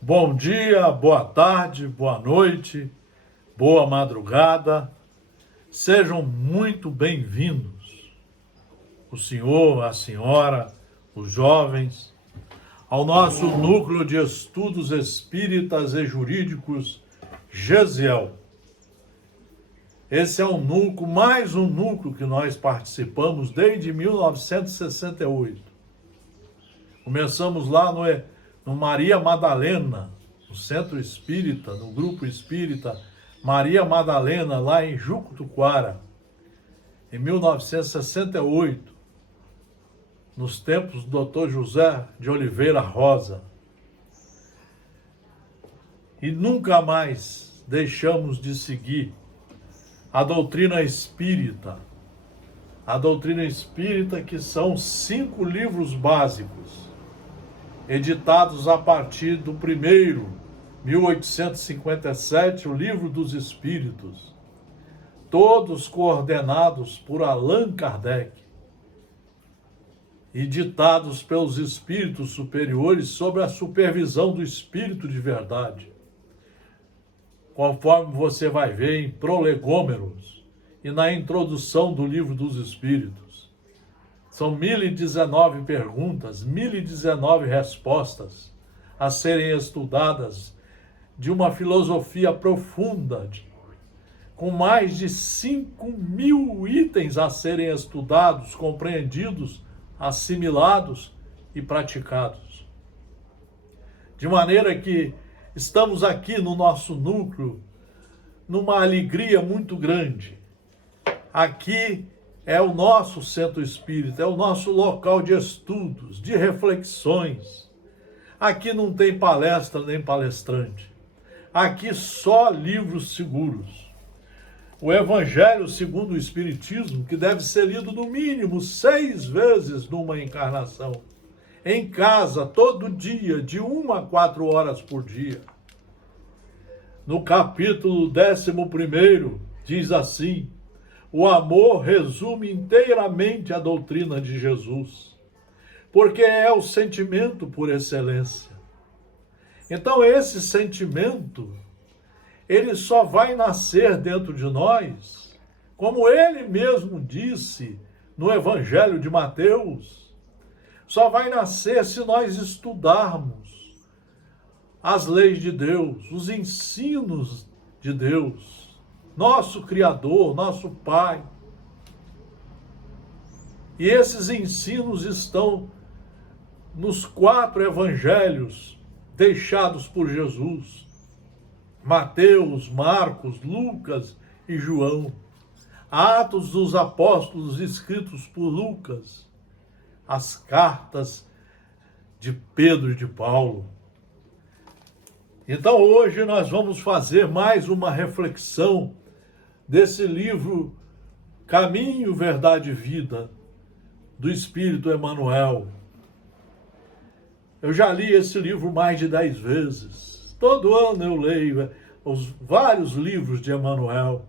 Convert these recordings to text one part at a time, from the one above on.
Bom dia, boa tarde, boa noite, boa madrugada. Sejam muito bem-vindos, o senhor, a senhora, os jovens, ao nosso núcleo de estudos espíritas e jurídicos, Gesiel. Esse é mais um núcleo que nós participamos desde 1968. Começamos lá no Maria Madalena, no Centro Espírita, no Grupo Espírita Maria Madalena, lá em Jucutuquara, em 1968, nos tempos do Dr. José de Oliveira Rosa. E nunca mais deixamos de seguir a doutrina espírita. A doutrina espírita, que são 5 livros básicos, editados a partir do primeiro, 1857, o Livro dos Espíritos, todos coordenados por Allan Kardec e ditados pelos espíritos superiores sob a supervisão do Espírito de Verdade, conforme você vai ver em Prolegômenos e na introdução do Livro dos Espíritos. São 1019 perguntas, 1019 respostas a serem estudadas, de uma filosofia profunda, com mais de 5.000 itens a serem estudados, compreendidos, assimilados e praticados. De maneira que estamos aqui no nosso núcleo, numa alegria muito grande. Aqui é o nosso centro espírita, é o nosso local de estudos, de reflexões. Aqui não tem palestra nem palestrante. Aqui só livros seguros. O Evangelho segundo o Espiritismo, que deve ser lido no mínimo 6 vezes numa encarnação. Em casa, todo dia, de 1 a 4 horas por dia. No capítulo 11, diz assim: o amor resume inteiramente a doutrina de Jesus, porque é o sentimento por excelência. Então, esse sentimento, ele só vai nascer dentro de nós, como ele mesmo disse no Evangelho de Mateus, só vai nascer se nós estudarmos as leis de Deus, os ensinos de Deus, nosso Criador, nosso Pai. E esses ensinos estão nos 4 evangelhos deixados por Jesus: Mateus, Marcos, Lucas e João. Atos dos Apóstolos escritos por Lucas. As cartas de Pedro e de Paulo. Então hoje nós vamos fazer mais uma reflexão desse livro Caminho, Verdade e Vida, do Espírito Emmanuel. Eu já li esse livro mais de 10 vezes. Todo ano eu leio os vários livros de Emmanuel.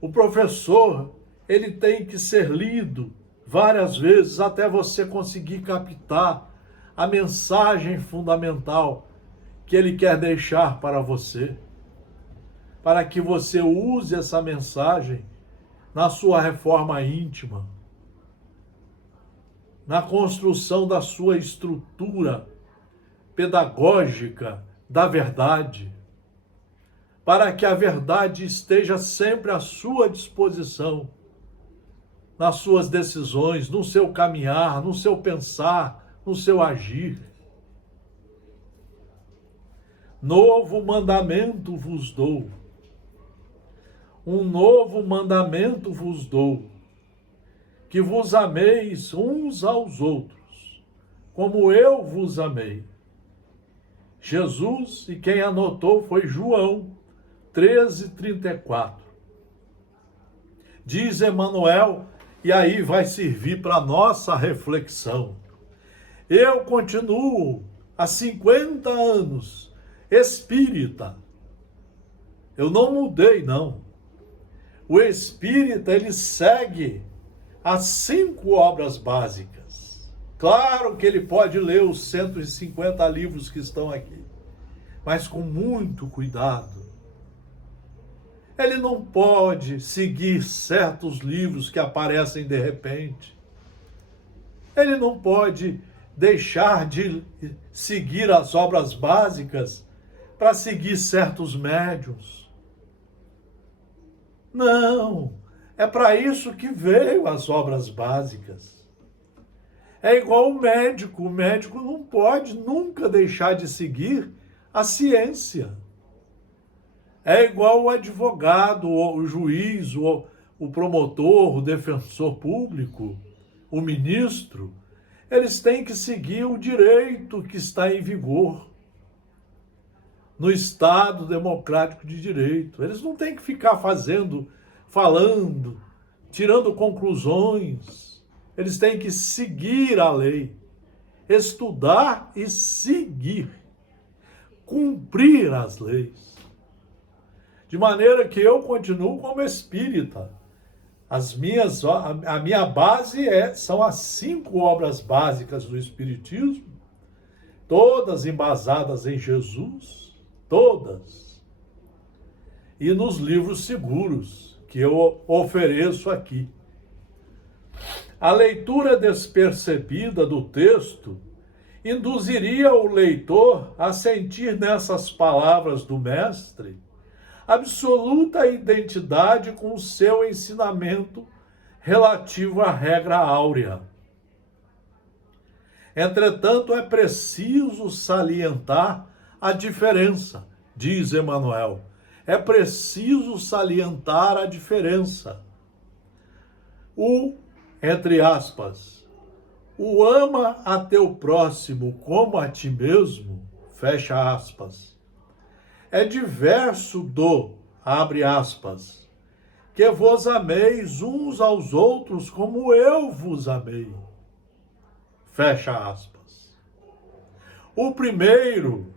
O professor, ele tem que ser lido várias vezes até você conseguir captar a mensagem fundamental que ele quer deixar para você, para que você use essa mensagem na sua reforma íntima, na construção da sua estrutura pedagógica da verdade, para que a verdade esteja sempre à sua disposição, nas suas decisões, no seu caminhar, no seu pensar, no seu agir. Novo mandamento vos dou. Um novo mandamento vos dou, que vos ameis uns aos outros, como eu vos amei. Jesus, e quem anotou foi João 13:34. Diz Emmanuel, e aí vai servir para nossa reflexão. Eu continuo há 50 anos espírita. Eu não mudei, não. O espírita, ele segue as 5 obras básicas. Claro que ele pode ler os 150 livros que estão aqui, mas com muito cuidado. Ele não pode seguir certos livros que aparecem de repente. Ele não pode deixar de seguir as obras básicas para seguir certos médiuns. Não, é para isso que veio as obras básicas. É igual o médico não pode nunca deixar de seguir a ciência. É igual o advogado, o juiz, o promotor, o defensor público, o ministro. Eles têm que seguir o direito que está em vigor no Estado democrático de direito. Eles não têm que ficar falando, tirando conclusões. Eles têm que seguir a lei, estudar e seguir, cumprir as leis. De maneira que eu continuo como espírita. A minha base são as 5 obras básicas do Espiritismo, todas embasadas em Jesus, todas. E nos livros seguros que eu ofereço aqui. A leitura despercebida do texto induziria o leitor a sentir nessas palavras do Mestre absoluta identidade com o seu ensinamento relativo à regra áurea. Entretanto, é preciso salientar a diferença, diz Emmanuel. É preciso salientar a diferença. Entre aspas, o ama a teu próximo como a ti mesmo, fecha aspas, é diverso abre aspas, que vos ameis uns aos outros como eu vos amei, fecha aspas. O primeiro,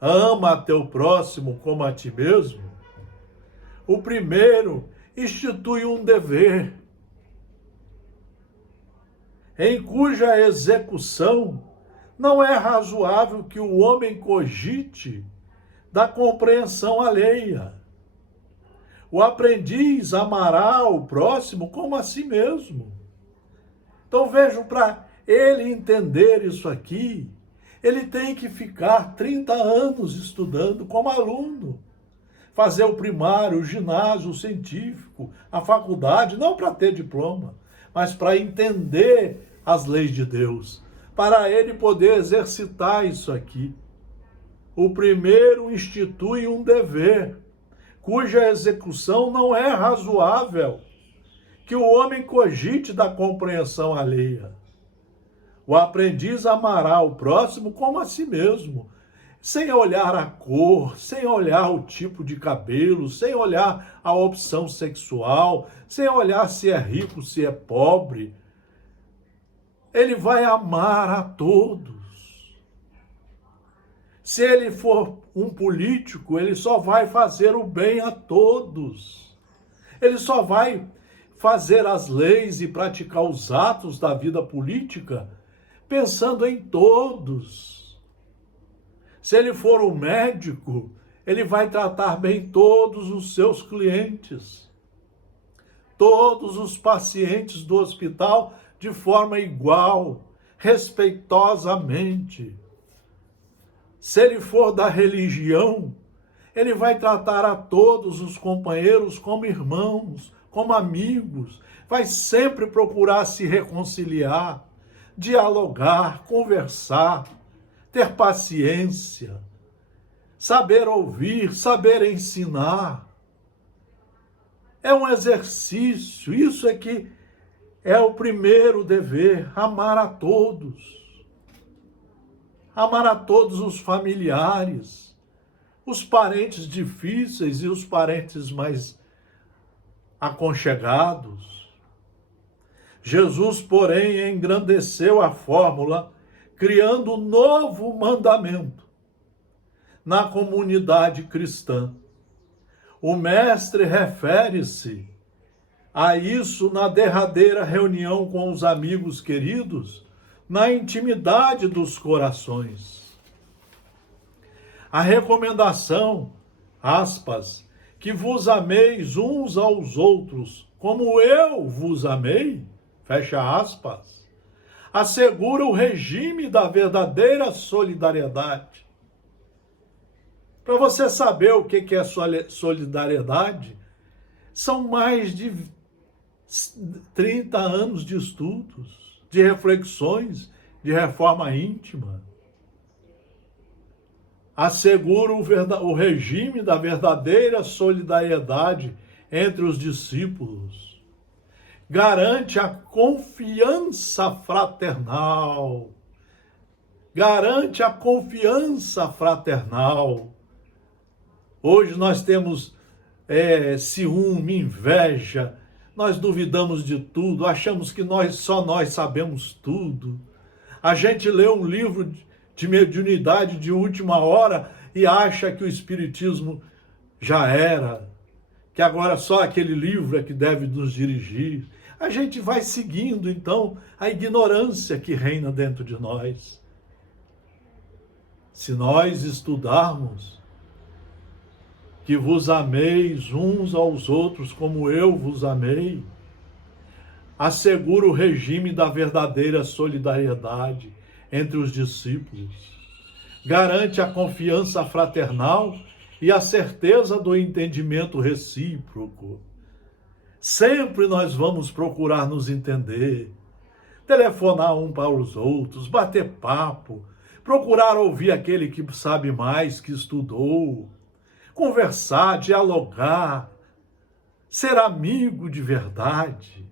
ama a teu próximo como a ti mesmo. O primeiro institui um dever, em cuja execução não é razoável que o homem cogite da compreensão alheia. O aprendiz amará o próximo como a si mesmo. Então vejam, para ele entender isso aqui, ele tem que ficar 30 anos estudando como aluno. Fazer o primário, o ginásio, o científico, a faculdade, não para ter diploma, mas para entender as leis de Deus, para ele poder exercitar isso aqui. O primeiro institui um dever, cuja execução não é razoável que o homem cogite da compreensão alheia. O aprendiz amará o próximo como a si mesmo, sem olhar a cor, sem olhar o tipo de cabelo, sem olhar a opção sexual, sem olhar se é rico, se é pobre. Ele vai amar a todos. Se ele for um político, ele só vai fazer o bem a todos. Ele só vai fazer as leis e praticar os atos da vida política pensando em todos. Se ele for um médico, ele vai tratar bem todos os seus clientes, todos os pacientes do hospital de forma igual, respeitosamente. Se ele for da religião, ele vai tratar a todos os companheiros como irmãos, como amigos, vai sempre procurar se reconciliar, dialogar, conversar, ter paciência, saber ouvir, saber ensinar. É um exercício, isso é que é o primeiro dever, amar a todos. Amar a todos os familiares, os parentes difíceis e os parentes mais aconchegados. Jesus, porém, engrandeceu a fórmula, criando um novo mandamento na comunidade cristã. O mestre refere-se a isso na derradeira reunião com os amigos queridos, na intimidade dos corações. A recomendação, aspas, que vos ameis uns aos outros, como eu vos amei, fecha aspas, assegura o regime da verdadeira solidariedade. Para você saber o que é solidariedade, são mais de 30 anos de estudos, de reflexões, de reforma íntima. Assegura o regime da verdadeira solidariedade entre os discípulos. Garante a confiança fraternal. Garante a confiança fraternal. Hoje nós temos ciúme, inveja, nós duvidamos de tudo, achamos que só nós sabemos tudo. A gente lê um livro de mediunidade de última hora e acha que o espiritismo já era, que agora só aquele livro é que deve nos dirigir. A gente vai seguindo, então, a ignorância que reina dentro de nós. Se nós estudarmos que vos ameis uns aos outros como eu vos amei, assegura o regime da verdadeira solidariedade entre os discípulos, garante a confiança fraternal e a certeza do entendimento recíproco. Sempre nós vamos procurar nos entender, telefonar um para os outros, bater papo, procurar ouvir aquele que sabe mais, que estudou, conversar, dialogar, ser amigo de verdade.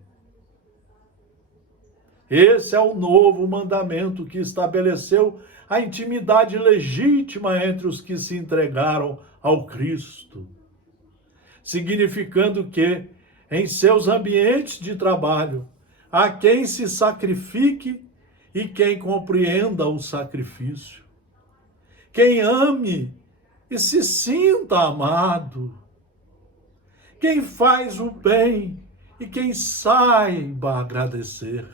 Esse é o novo mandamento que estabeleceu a intimidade legítima entre os que se entregaram ao Cristo, significando que, em seus ambientes de trabalho, há quem se sacrifique e quem compreenda o sacrifício, quem ame e se sinta amado, quem faz o bem e quem saiba agradecer.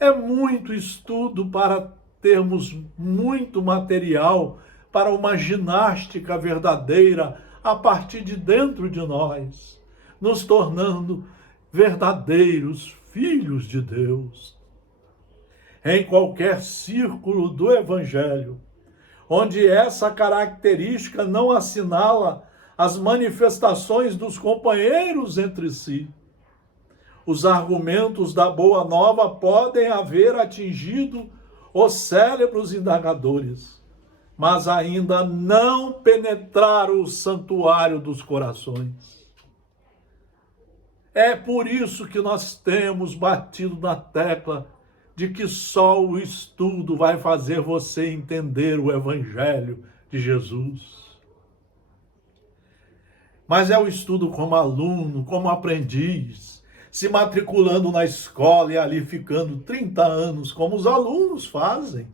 É muito estudo para termos muito material para uma ginástica verdadeira a partir de dentro de nós, nos tornando verdadeiros filhos de Deus. Em qualquer círculo do Evangelho, onde essa característica não assinala as manifestações dos companheiros entre si, os argumentos da Boa Nova podem haver atingido os cérebros indagadores, mas ainda não penetraram o santuário dos corações. É por isso que nós temos batido na tecla de que só o estudo vai fazer você entender o Evangelho de Jesus. Mas é o estudo como aluno, como aprendiz, se matriculando na escola e ali ficando 30 anos, como os alunos fazem.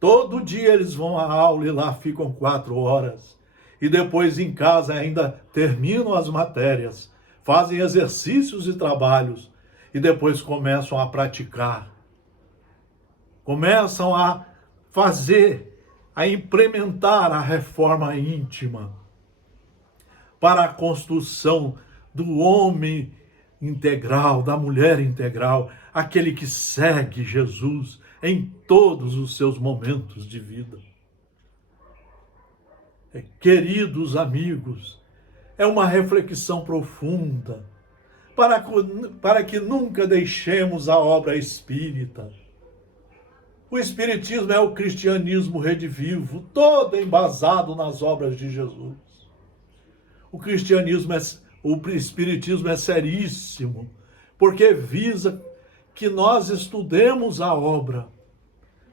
Todo dia eles vão à aula e lá ficam 4 horas. E depois em casa ainda terminam as matérias, fazem exercícios e trabalhos e depois começam a praticar. Começam a fazer, a implementar a reforma íntima para a construção do homem integral, da mulher integral, aquele que segue Jesus em todos os seus momentos de vida. Queridos amigos, é uma reflexão profunda para que nunca deixemos a obra espírita. O espiritismo é o cristianismo redivivo, todo embasado nas obras de Jesus. O espiritismo é seríssimo, porque visa que nós estudemos a obra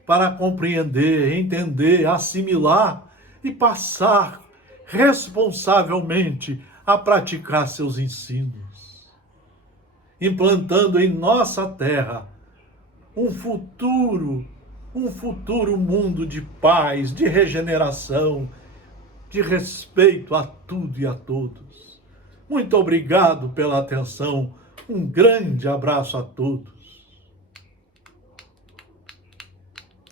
para compreender, entender, assimilar e passar responsavelmente a praticar seus ensinos, implantando em nossa terra um futuro mundo de paz, de regeneração, de respeito a tudo e a todos. Muito obrigado pela atenção. Um grande abraço a todos.